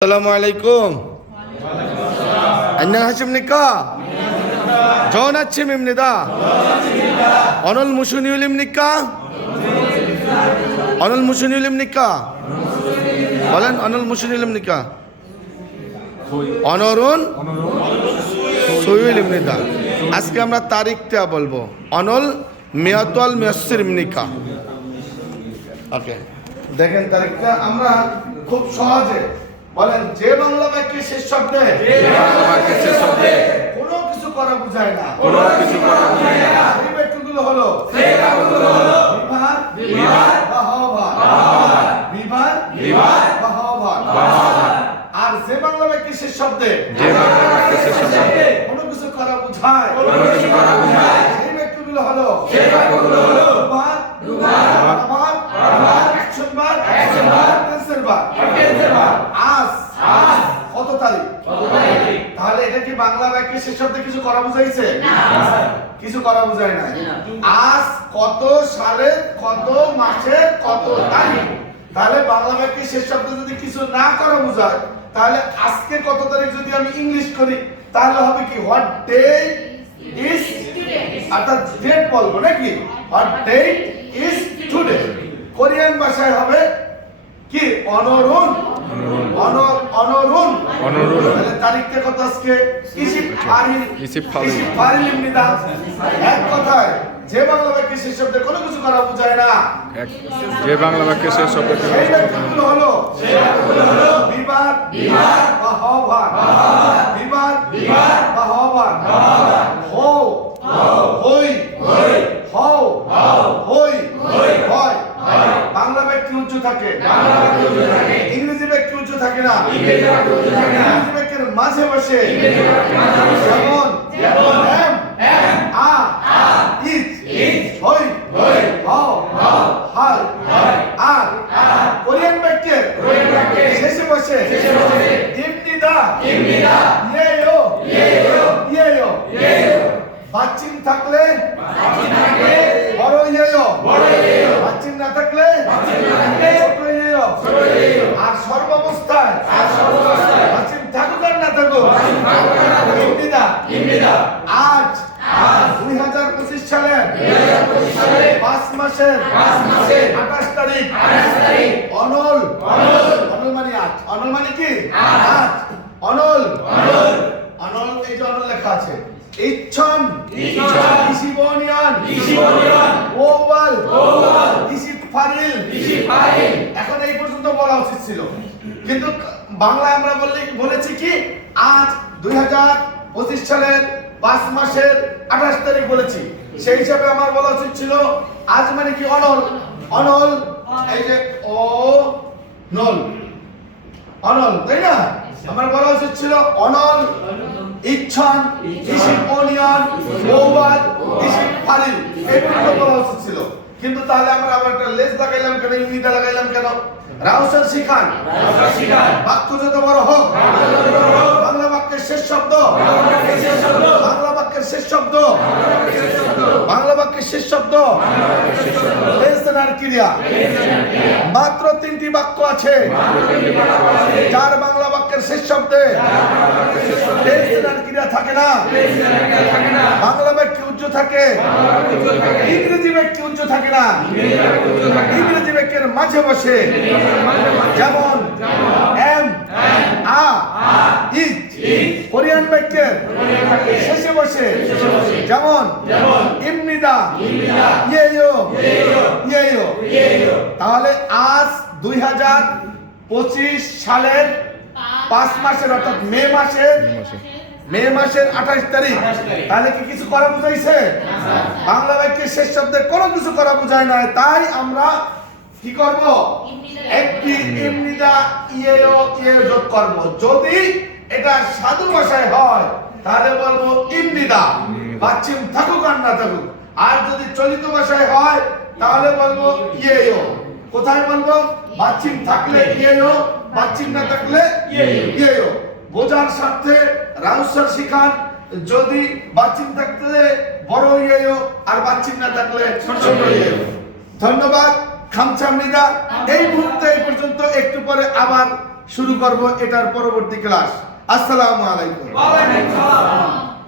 Assalamualaikum. 안녕하십니까? 전 아침입니다. 오늘 무슨 요일입니까? 오늘 무슨 요일입니까? 오늘 무슨 요일입니까? 오늘은 수요일입니다. আজকে আমরা তারিখটা বলবো। 오늘 몇 월 며칠입니까? ওকে, দেখেন তারিখটা আমরা খুব সহজে বলেন, যে বাংলা বাক্যের শেষ শব্দে কোনো কিছু করা বোঝায় না, সেই বাক্যগুলো হলো বিভার বা হভার, বিভার বা হভার। আর যে বাংলা বাক্যের শেষ শব্দে কোনো কিছু করা বোঝায়, সেই বাক্যগুলো হলো অ্যাকশন ভার্ব, টেন্সের ভার্ব। আজ কত তারিখ? তাহলে এটা কি বাংলা বাক্যের শেষ শব্দে কিছু করা বুঝাইছে? কিছু করা বুঝায় না। আজ কত সালের কত মাসের কত তারিখ? তাহলে বাংলা বাক্যের শেষ শব্দে যদি কিছু না করা বুঝায়, তাহলে আজকে কত তারিখ যদি আমি ইংলিশ করি, তাহলে হবে কি হোয়াট ডে ইজ, অর্থাৎ ডেট বলবো নাকি, what date is today. Korean ভাষায় হবে কি অনরুন, অনরুন। তাহলে তারিখটা কত আজকে? ইসিফারিলিমনিদা। এক কথায় যে বাংলা বাক্যের শেষ শব্দে কোনো কিছু করা বোঝায় না, যে বাংলা বাক্যের শেষ শব্দ সেই বাক্যগুলো হলো বিভার বা হভার, বিভার বা হভার। হো, হই, হও, হই, হয়। বাংলা বাক্যে উচ্চ থাকে, ইংরেজি বাক্যে উচ্চ থাকে না। ইংরেজি বাক্যের মাঝে বসে, যেমন এম, আ, ইজ, হই, হও, হাই, আর। কোরিয়ান বাক্যের শেষে বসে ইমনিদা, ইয়েও, বাচ্চিন থাকলে বড় ইয়েও, বাচ্চিন না থাকলে ছোট ইয়েও। আর সর্বাবস্থায় বাচ্চিন থাকুক আর না থাকুক ইমনিদা। আজ 2025 সালের 5 মাসের 28 তারিখ। অনল মানে আজ, অনল মানে কি আজ, অনল। এই যে অনল লেখা আছে। ইচ্ছন, ইসিবনিয়ান, ওভাল, ইসিফারিল। এখন এই পর্যন্ত বলা উচিত ছিল, কিন্তু বাংলায় আমরা বলেছি কি আজ 2025 সালের 5 মাসের 28 তারিখ বলেছি। সেই হিসাবে আমার বলা উচিত ছিল আজ মানে কি অনল, এই যে ও নল, অনল, তাই না? আমার বলা উচিত ছিল অনল, ইচ্ছন, ইসিফোনিয়ান, ওভাল, ইসিফারিল। এই পর্যন্ত বলা উচিত ছিল, কিন্তু তাহলে আমরা আবার একটা লেস লাগাইলাম কেন, ইংরেজি লাগাইলাম কেন? রাউসার শিখান, বাক্য যত বড় হোক, বাংলা বাক্যের শেষ শব্দ, বাংলা বাক্যের শেষ শব্দ, বাংলা বাক্যের শেষ শব্দ লেসনার ক্রিয়া। মাত্র 3টি বাক্য আছে যার বাংলা বাক্যের শেষ শব্দে লেসনার ক্রিয়া থাকে না। বাংলা বাক্যে উচ্চ থাকে, ইংরেজি বাক্যে উচ্চ থাকে না। ইংরেজি বাক্যের মাঝে বসে, যেমন এম, আ, ইজ। কোরিয়ান বাক্যের শেষে বসে, যেমন ইমনিদা, ইয়েও। তাহলে আজ 2025 সালের 5 মাসের অর্থাৎ মে মাসের 28 তারিখ। তাহলে কি কিছু করা বুঝাইছে? বাংলা বাক্যের শেষ শব্দে কোনো কিছু করা বুঝায় না। তাই আমরা কি করব? একটি ইমনিদা ইয়েও যোগ করব। যদি এটা সাধু ভাষায় হয় তাহলে বলবো ইমনিদা, বাচ্চিম থাকুক আর না থাকুক। আর যদি চলিত ভাষায় হয় তাহলে বলবো ইয়েও। কোথায় বলবো? বাচ্চিম থাকলে ইয়েও, বাচ্চিম না থাকলে ইয়েও। বোঝার স্বার্থে রাউসার শিখান, যদি বাচ্চিম থাকলে বড় ইয়েও আর বাচ্চিম না থাকলে ছোট ইয়েও। ধন্যবাদ। খামচামনিদা। এই মুহূর্তে এই পর্যন্ত, একটু পরে আবার শুরু করব এটার পরবর্তী ক্লাস। আসসালামু আলাইকুম।